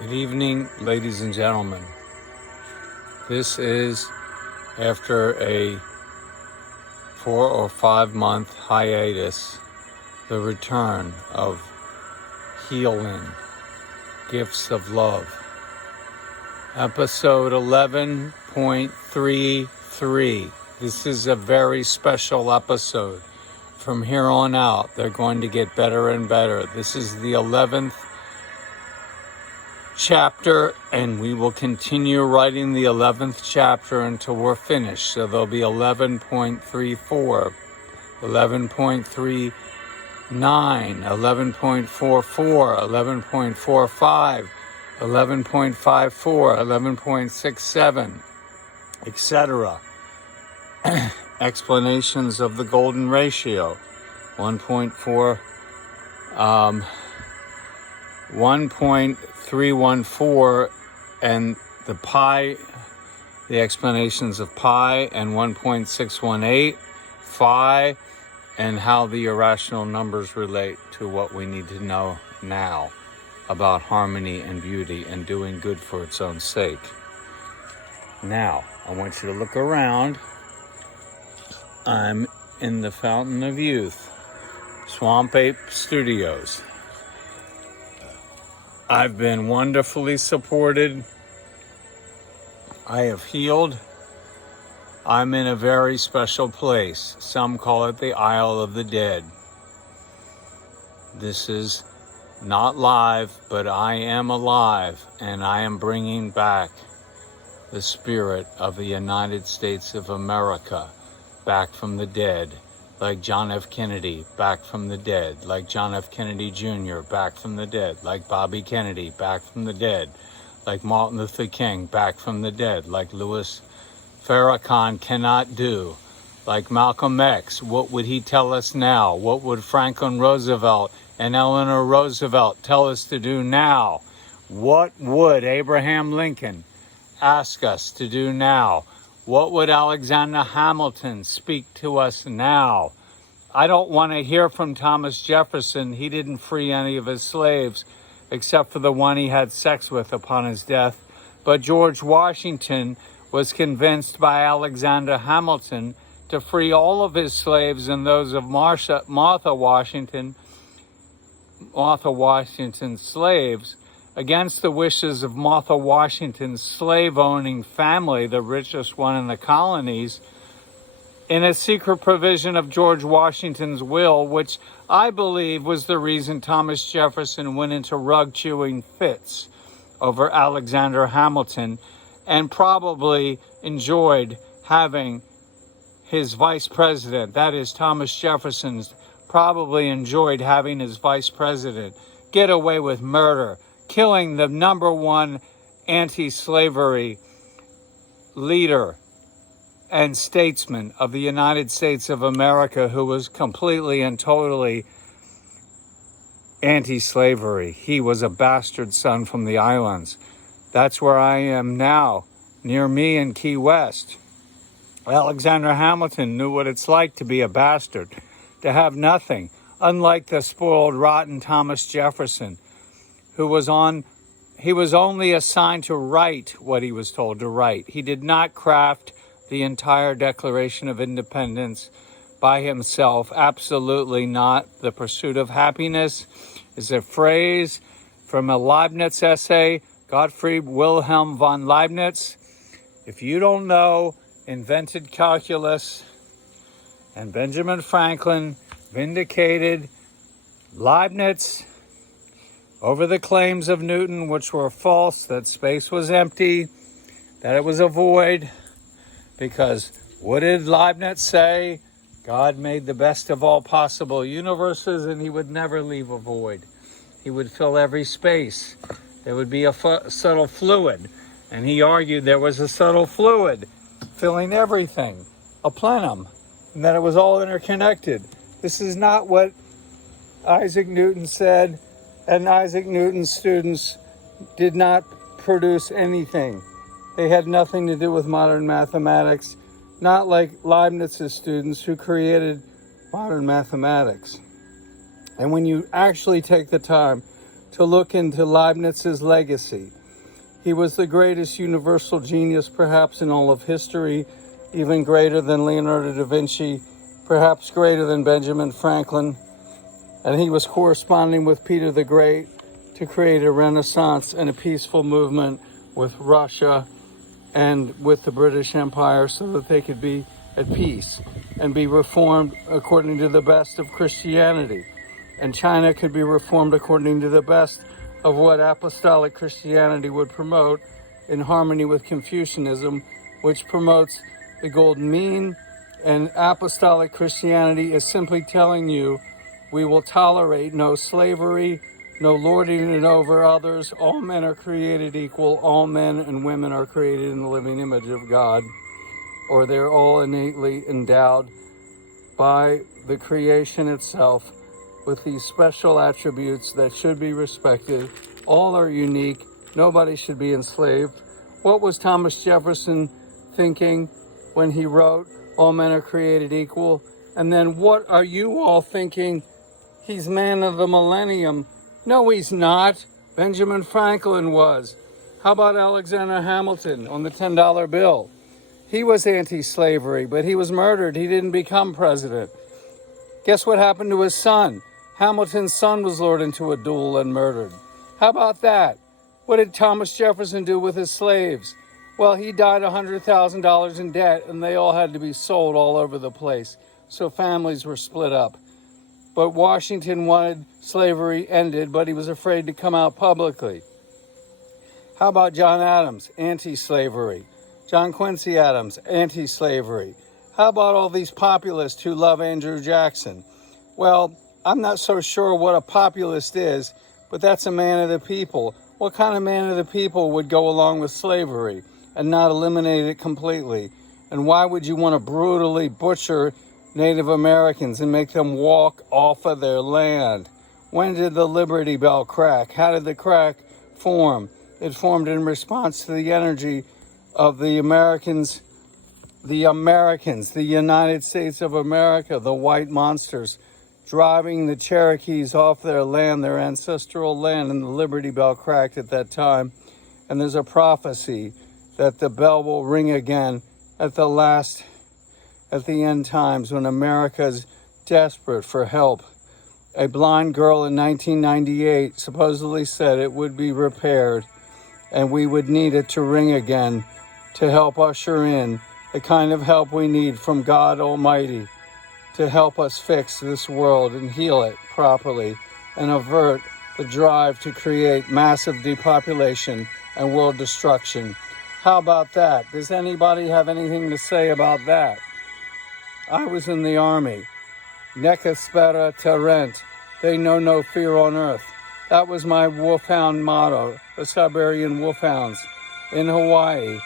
Good evening, ladies and gentlemen. This is after a 4 or 5 month hiatus, the return of healing, gifts of love. Episode 11.33. This is a very special episode. From here on out, they're going to get better and better. This is the 11th chapter, and we will continue writing the 11th chapter until we're finished. So there'll be 11.34, 11.39, 11.44, 11.45, 11.54, 11.67, etc. Explanations of the golden ratio, 1.4, 1.314, and the pi, the explanations of pi, and 1.618, phi, and how the irrational numbers relate to what we need to know now about harmony and beauty and doing good for its own sake. Now, I want you to look around. I'm in the Fountain of Youth, Swamp Ape Studios. I've been wonderfully supported. I have healed. I'm in a very special place. Some call it the Isle of the Dead. This is not live, but I am alive, and I am bringing back the spirit of the United States of America back from the dead, like John F. Kennedy, back from the dead, like John F. Kennedy Jr., back from the dead, like Bobby Kennedy, back from the dead, like Martin Luther King, back from the dead, like Louis Farrakhan cannot do, like Malcolm X. What would he tell us now? What would Franklin Roosevelt and Eleanor Roosevelt tell us to do now? What would Abraham Lincoln ask us to do now? What would Alexander Hamilton speak to us now? I don't want to hear from Thomas Jefferson. He didn't free any of his slaves except for the one he had sex with upon his death. But George Washington was convinced by Alexander Hamilton to free all of his slaves and those of Martha Washington's slaves, against the wishes of Martha Washington's slave-owning family, the richest one in the colonies, in a secret provision of George Washington's will, which I believe was the reason Thomas Jefferson went into rug-chewing fits over Alexander Hamilton, and probably enjoyed having his vice president, that is Thomas Jefferson's, probably enjoyed having his vice president get away with murder, killing the number one anti-slavery leader and statesman of the United States of America, who was completely and totally anti-slavery. He was a bastard son from the islands. That's where I am now, near me in Key West. Alexander Hamilton knew what it's like to be a bastard, to have nothing, unlike the spoiled, rotten Thomas Jefferson, he was only assigned to write what he was told to write. He did not craft the entire Declaration of Independence by himself. Absolutely not. The pursuit of happiness is a phrase from a Leibniz essay, Gottfried Wilhelm von Leibniz. If you don't know, invented calculus, and Benjamin Franklin vindicated Leibniz over the claims of Newton, which were false, that space was empty, that it was a void, because what did Leibniz say? God made the best of all possible universes, and he would never leave a void. He would fill every space. There would be a subtle fluid, and he argued there was a subtle fluid filling everything, a plenum, and that it was all interconnected. This is not what Isaac Newton said, and Isaac Newton's students did not produce anything. They had nothing to do with modern mathematics, not like Leibniz's students who created modern mathematics. And when you actually take the time to look into Leibniz's legacy. He was the greatest universal genius perhaps in all of history, even greater than Leonardo da Vinci, perhaps greater than Benjamin Franklin. And he was corresponding with Peter the Great to create a Renaissance and a peaceful movement with Russia and with the British Empire so that they could be at peace and be reformed according to the best of Christianity. And China could be reformed according to the best of what apostolic Christianity would promote in harmony with Confucianism, which promotes the golden mean. And apostolic Christianity is simply telling you we will tolerate no slavery, no lording it over others. All men are created equal. All men and women are created in the living image of God, or they're all innately endowed by the creation itself with these special attributes that should be respected. All are unique. Nobody should be enslaved. What was Thomas Jefferson thinking when he wrote, all men are created equal? And then what are you all thinking? He's man of the millennium. No, he's not. Benjamin Franklin was. How about Alexander Hamilton on the $10 bill? He was anti-slavery, but he was murdered. He didn't become president. Guess what happened to his son? Hamilton's son was lured into a duel and murdered. How about that? What did Thomas Jefferson do with his slaves? Well, he died $100,000 in debt, and they all had to be sold all over the place. So families were split up. But Washington wanted slavery ended, but he was afraid to come out publicly. How about John Adams, anti-slavery? John Quincy Adams, anti-slavery. How about all these populists who love Andrew Jackson? Well, I'm not so sure what a populist is, but that's a man of the people. What kind of man of the people would go along with slavery and not eliminate it completely? And why would you want to brutally butcher Native Americans and make them walk off of their land? When did the Liberty Bell crack? How did the crack form? It formed in response to the energy of the Americans, the United States of America, the white monsters, driving the Cherokees off their land, their ancestral land, and the Liberty Bell cracked at that time. And there's a prophecy that the bell will ring again at the end times when America's desperate for help. A blind girl in 1998 supposedly said it would be repaired and we would need it to ring again to help usher in the kind of help we need from God Almighty to help us fix this world and heal it properly and avert the drive to create massive depopulation and world destruction. How about that? Does anybody have anything to say about that? I was in the army. Nec aspera terrent. They know no fear on earth. That was my wolfhound motto, the Siberian wolfhounds in Hawaii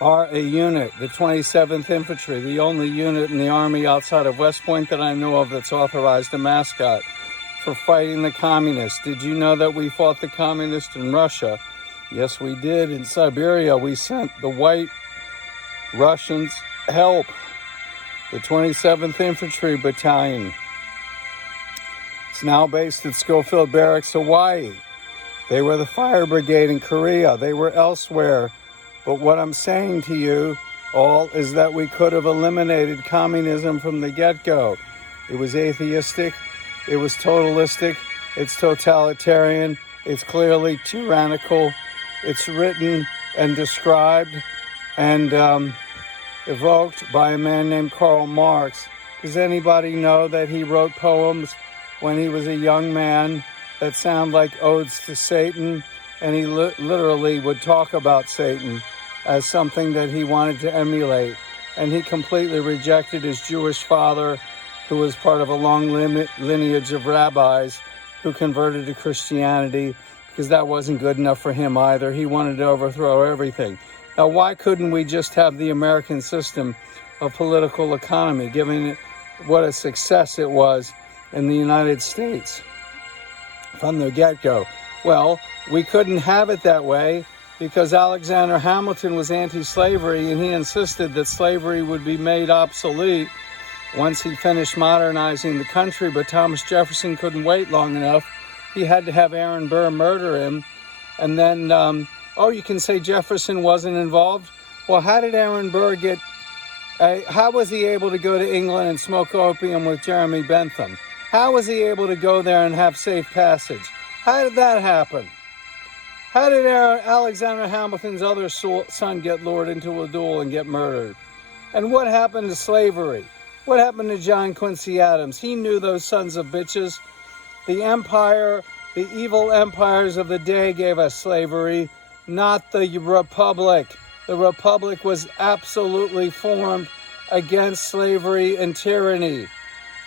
are a unit, the 27th Infantry, the only unit in the Army outside of West Point that I know of that's authorized a mascot for fighting the communists. Did you know that we fought the communists in Russia? Yes, we did. In Siberia, we sent the white Russians help, the 27th Infantry Battalion. It's now based at Schofield Barracks, Hawaii. They were the fire brigade in Korea. They were elsewhere. But what I'm saying to you all is that we could have eliminated communism from the get-go. It was atheistic. It was totalistic. It's totalitarian. It's clearly tyrannical. It's written and described and evoked by a man named Karl Marx. Does anybody know that he wrote poems when he was a young man that sound like odes to Satan? And he literally would talk about Satan as something that he wanted to emulate. And he completely rejected his Jewish father, who was part of a long lineage of rabbis who converted to Christianity, because that wasn't good enough for him either. He wanted to overthrow everything. Now, why couldn't we just have the American system of political economy, given it what a success it was in the United States from the get-go? Well, we couldn't have it that way because Alexander Hamilton was anti-slavery and he insisted that slavery would be made obsolete once he finished modernizing the country. But Thomas Jefferson couldn't wait long enough he had to have Aaron Burr murder him. And then, you can say Jefferson wasn't involved. Well, how did Aaron Burr how was he able to go to England and smoke opium with Jeremy Bentham? How was he able to go there and have safe passage? How did that happen? How did Alexander Hamilton's other son get lured into a duel and get murdered? And what happened to slavery? What happened to John Quincy Adams? He knew those sons of bitches. The evil empires of the day gave us slavery, not the Republic. The Republic was absolutely formed against slavery and tyranny.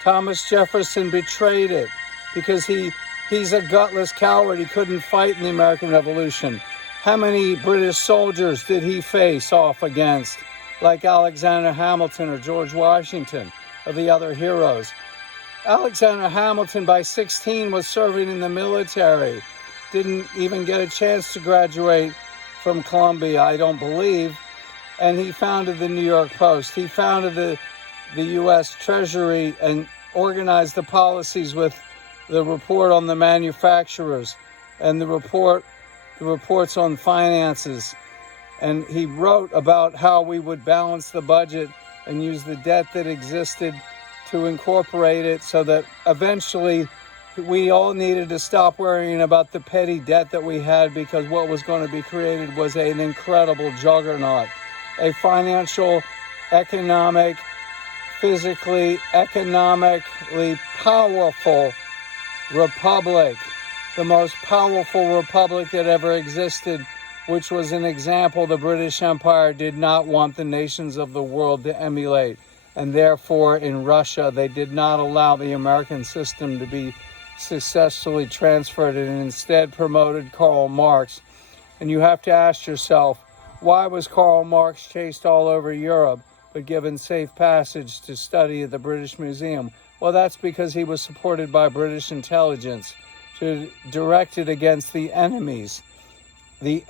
Thomas Jefferson betrayed it because he's a gutless coward. He couldn't fight in the American Revolution. How many British soldiers did he face off against, like Alexander Hamilton or George Washington or the other heroes? Alexander Hamilton, by 16, was serving in the military. Didn't even get a chance to graduate from Columbia, I don't believe. And he founded the New York Post. He founded the U.S. Treasury and organized the policies with the report on the manufacturers and the reports on finances. And he wrote about how we would balance the budget and use the debt that existed to incorporate it, so that eventually we all needed to stop worrying about the petty debt that we had, because what was going to be created was an incredible juggernaut, a financial, economically powerful republic, the most powerful republic that ever existed, which was an example the British Empire did not want the nations of the world to emulate. And therefore, in Russia, they did not allow the American system to be successfully transferred and instead promoted Karl Marx. And you have to ask yourself, why was Karl Marx chased all over Europe but given safe passage to study at the British Museum? Well, that's because he was supported by British intelligence to direct it against the enemies, the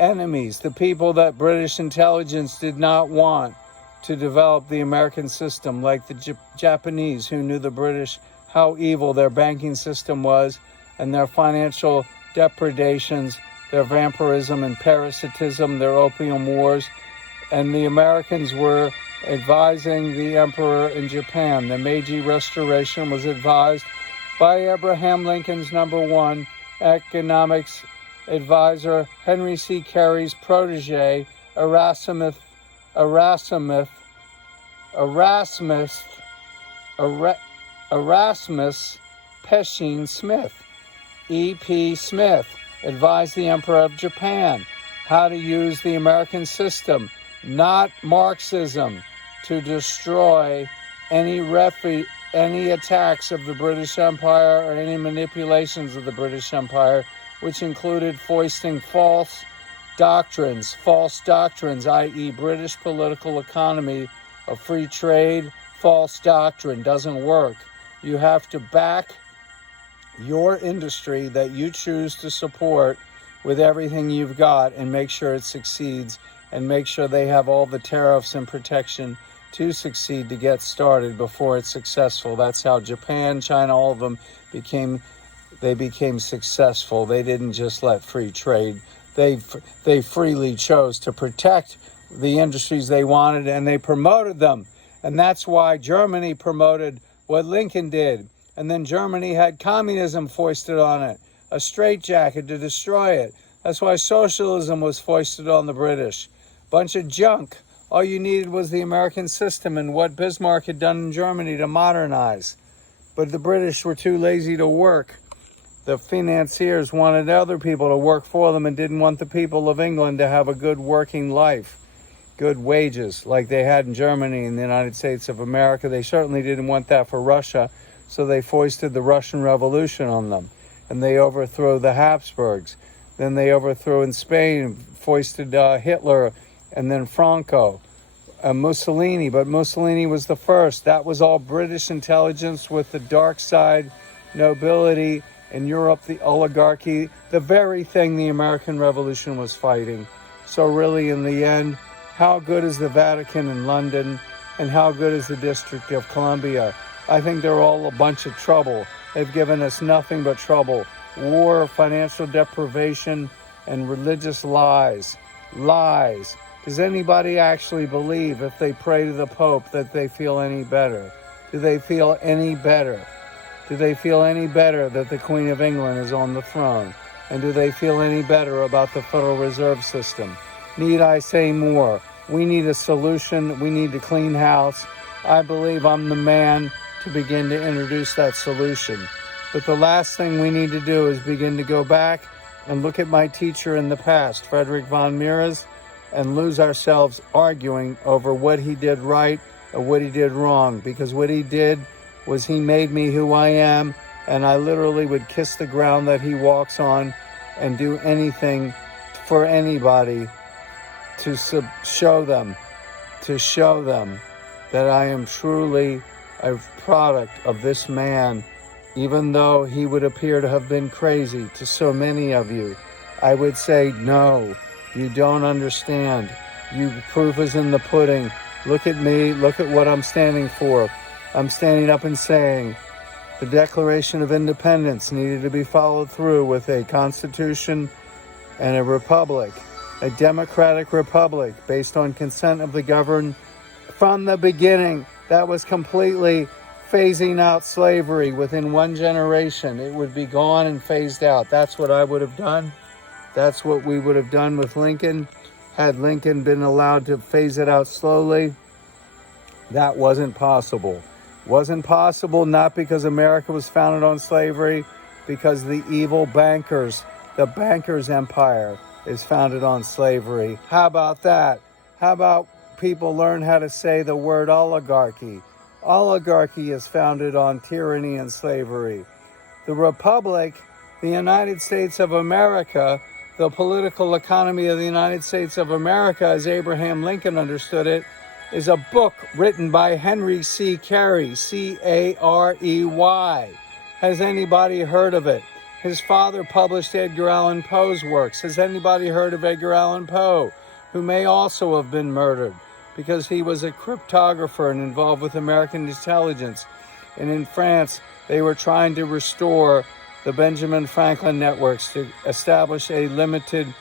people that British intelligence did not want to develop the American system, like the Japanese, who knew the British, how evil their banking system was, and their financial depredations, their vampirism and parasitism, their opium wars. And the Americans were advising the emperor in Japan. The Meiji Restoration was advised by Abraham Lincoln's #1 economics advisor, Henry C. Carey's protege, Erasmus Peshin Smith. E.P. Smith advised the Emperor of Japan how to use the American system, not Marxism, to destroy any attacks of the British Empire or any manipulations of the British Empire, which included foisting false doctrines, i.e. British political economy of free trade. False doctrine doesn't work. You have to back your industry that you choose to support with everything you've got and make sure it succeeds, and make sure they have all the tariffs and protection to succeed, to get started before it's successful. That's how Japan, China, all of them became successful. They didn't just let free trade. They freely chose to protect the industries they wanted, and they promoted them. And that's why Germany promoted what Lincoln did. And then Germany had communism foisted on it, a straitjacket to destroy it. That's why socialism was foisted on the British. Bunch of junk. All you needed was the American system and what Bismarck had done in Germany to modernize. But the British were too lazy to work. The financiers wanted other people to work for them and didn't want the people of England to have a good working life, good wages like they had in Germany and the United States of America. They certainly didn't want that for Russia, so they foisted the Russian Revolution on them, and they overthrew the Habsburgs. Then they overthrew in Spain, foisted Hitler, and then Franco, Mussolini. But Mussolini was the first. That was all British intelligence with the dark side nobility in Europe, the oligarchy, the very thing the American Revolution was fighting. So really, in the end, how good is the Vatican in London, and how good is the District of Columbia? I think they're all a bunch of trouble. They've given us nothing but trouble. war, financial deprivation, and religious lies. Lies. Does anybody actually believe if they pray to the Pope that they feel any better? Do they feel any better? Do they feel any better that the Queen of England is on the throne? And do they feel any better about the Federal Reserve System? Need I say more? We need a solution. We need to clean house. I believe I'm the man to begin to introduce that solution. But the last thing we need to do is begin to go back and look at my teacher in the past, Frederick von Mieres, and lose ourselves arguing over what he did right or what he did wrong. Because what he did was he made me who I am, and I literally would kiss the ground that he walks on and do anything for anybody to show them that I am truly a product of this man. Even though he would appear to have been crazy to so many of you, I would say, no, you don't understand. Proof is in the pudding. Look at me. Look at what I'm standing for. I'm standing up and saying the Declaration of Independence needed to be followed through with a constitution and a republic, a democratic republic based on consent of the governed from the beginning. That was completely phasing out slavery within one generation. It would be gone and phased out. That's what I would have done. That's what we would have done with Lincoln. Had Lincoln been allowed to phase it out slowly, that wasn't possible. Wasn't possible not because America was founded on slavery, because the evil bankers, the bankers' empire is founded on slavery. How about that? How about people learn how to say the word oligarchy? Oligarchy is founded on tyranny and slavery. The Republic, the United States of America, the political economy of the United States of America, as Abraham Lincoln understood it, is a book written by Henry C. Carey, C-A-R-E-Y. Has anybody heard of it? His father published Edgar Allan Poe's works. Has anybody heard of Edgar Allan Poe, who may also have been murdered because he was a cryptographer and involved with American intelligence? And in France, they were trying to restore the Benjamin Franklin networks to establish a limited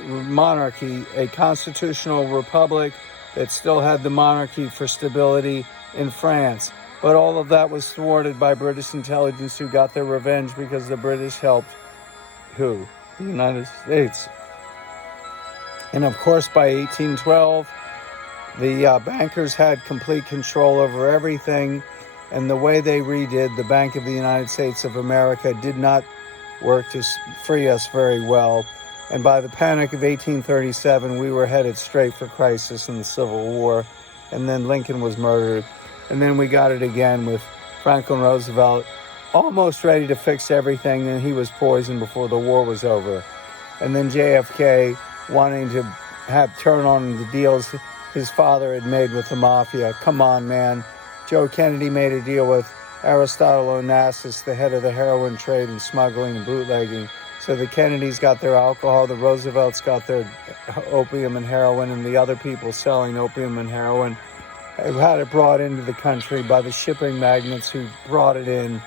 monarchy, a constitutional republic that still had the monarchy for stability in France. But all of that was thwarted by British intelligence, who got their revenge because the British helped who? The United States. And of course, by 1812, the bankers had complete control over everything. And the way they redid the Bank of the United States of America did not work to free us very well. And by the Panic of 1837, we were headed straight for crisis in the Civil War. And then Lincoln was murdered. And then we got it again with Franklin Roosevelt almost ready to fix everything, and he was poisoned before the war was over. And then JFK wanting to turn on the deals his father had made with the mafia. Come on, man. Joe Kennedy made a deal with Aristotle Onassis, the head of the heroin trade and smuggling and bootlegging. So the Kennedys got their alcohol, the Roosevelts got their opium and heroin, and the other people selling opium and heroin had it brought into the country by the shipping magnates who brought it in.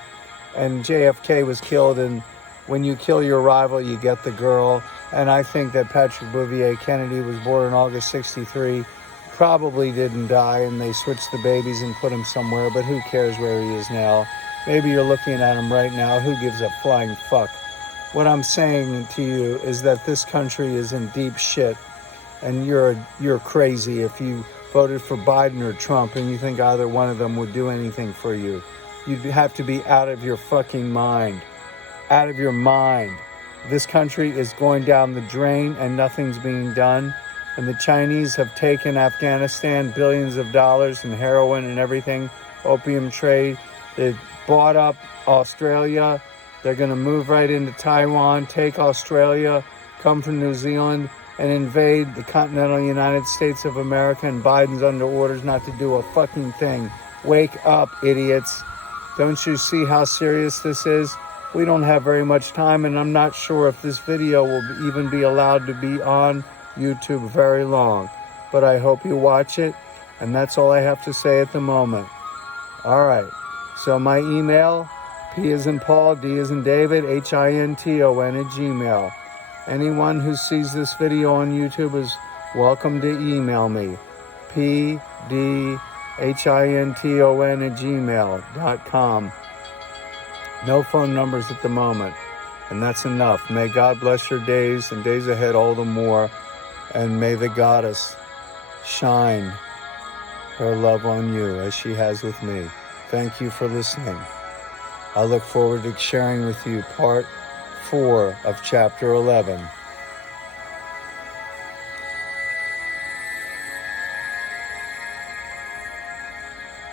And JFK was killed, and when you kill your rival, you get the girl. And I think that Patrick Bouvier Kennedy was born in August 63, probably didn't die, and they switched the babies and put him somewhere, but who cares where he is now? Maybe you're looking at him right now. Who gives a flying fuck? What I'm saying to you is that this country is in deep shit, and you're crazy if you voted for Biden or Trump and you think either one of them would do anything for you. You'd have to be out of your fucking mind. Out of your mind. This country is going down the drain and nothing's being done. And the Chinese have taken Afghanistan, billions of dollars in heroin and everything, opium trade. They've bought up Australia. They're going to move right into Taiwan, take Australia, come from New Zealand, and invade the continental United States of America. And Biden's under orders not to do a fucking thing. Wake up, idiots. Don't you see how serious this is? We don't have very much time, and I'm not sure if this video will even be allowed to be on YouTube very long. But I hope you watch it, and that's all I have to say at the moment. All right. So my email, P as in Paul, D as in David, HINTON at Gmail. Anyone who sees this video on YouTube is welcome to email me. PDHINTON at gmail.com. No phone numbers at the moment. And that's enough. May God bless your days and days ahead all the more. And may the goddess shine her love on you as she has with me. Thank you for listening. I look forward to sharing with you part 4 of chapter 11.